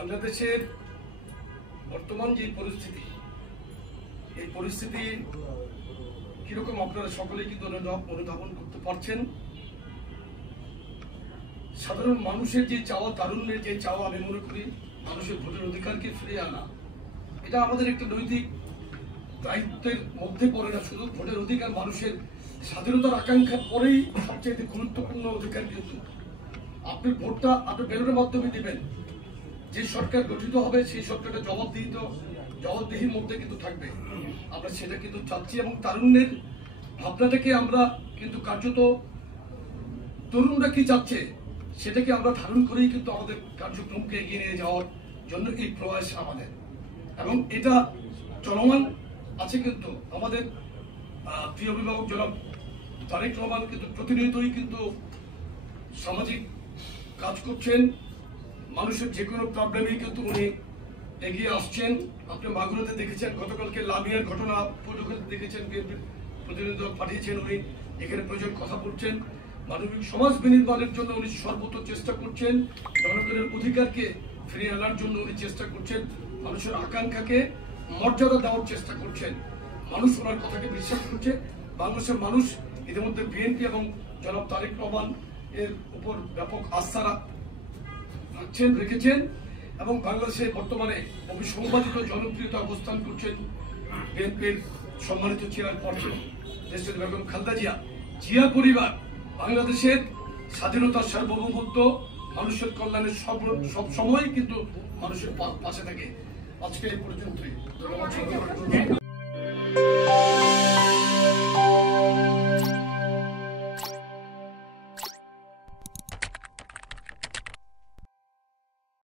বাংলাদেশের বর্তমান যে পরিস্থিতি, এই পরিস্থিতি কিরকম আপনারা সকলেই কিন্তু অনুধাবন করতে পারছেন। সাধারণ মানুষের যে চাওয়া, তারুণ্যের যে চাওয়া, আমি মনে করি মানুষের ভোটের অধিকারকে ফিরিয়ে আনা, এটা আমাদের একটা নৈতিক দায়িত্বের মধ্যে পড়ে না। শুধু ভোটের অধিকার, মানুষের স্বাধীনতার আকাঙ্ক্ষার পরেই সবচেয়ে গুরুত্বপূর্ণ অধিকার। কিন্তু আপনি ভোটটা আপনি ব্যালটের মাধ্যমে দিবেন। যে সরকার গঠিত হবে সেই সরকারটা জবাবদিহির মধ্যে কিন্তু থাকবে। আমরা সেটা কিন্তু চাচ্ছি এবং তারুণ্যের ভাবনাটাকে আমরা কিন্তু কার্যত তরুণরা কি চাচ্ছে সেটাকে আমরা ধারণ করেই কিন্তু আমাদের কার্যক্রমকে এগিয়ে নিয়ে যাওয়ার জন্য এই প্রয়াস আমাদের, এবং এটা চলমান আছে। কিন্তু আমাদের প্রিয় অভিভাবক জনাব তারেক রহমান কিন্তু প্রতিনিয়তই কিন্তু সামাজিক কাজ করছেন। মানুষের যে কোনো প্রবলেমেই কিন্তু উনি এগিয়ে আসছেন। আপনি মাগুরাতে দেখেছেন, গতকালকে লামিয়ার ঘটনা পর্যন্ত দেখেছেন, বিএনপির প্রতিনিধি পাঠিয়েছেন, উনি এখানে প্রয়োজন কথা বলছেন। মানবিক সমাজ বিনির্মাণের জন্য উনি সর্বোচ্চ চেষ্টা করছেন। জনগণের অধিকারকে ফিরিয়ে আনার জন্য উনি চেষ্টা করছেন। মানুষের আকাঙ্ক্ষাকে মর্যাদা দেওয়ার চেষ্টা করছেন। মানুষ ওনার কথাকে বিশ্বাস করছে। বাংলাদেশের মানুষ ইতিমধ্যে বিএনপি এবং জনাব তারেক রহমান এর উপর ব্যাপক আস্থা রেখেছেন এবং বাংলাদেশে বর্তমানে অবিসংবাদিত জনপ্রিয়তা অবস্থান করছেন বিএনপির সম্মানিত চেয়ারপারসন দেশনেত্রী বেগম খালেদা জিয়া। জিয়া পরিবার বাংলাদেশের স্বাধীনতার সার্বভৌমত্ব, মানুষের কল্যাণের সব সময় কিন্তু মানুষের পাশে থাকে। আজকে এই পর্যন্তই। ধন্যবাদ।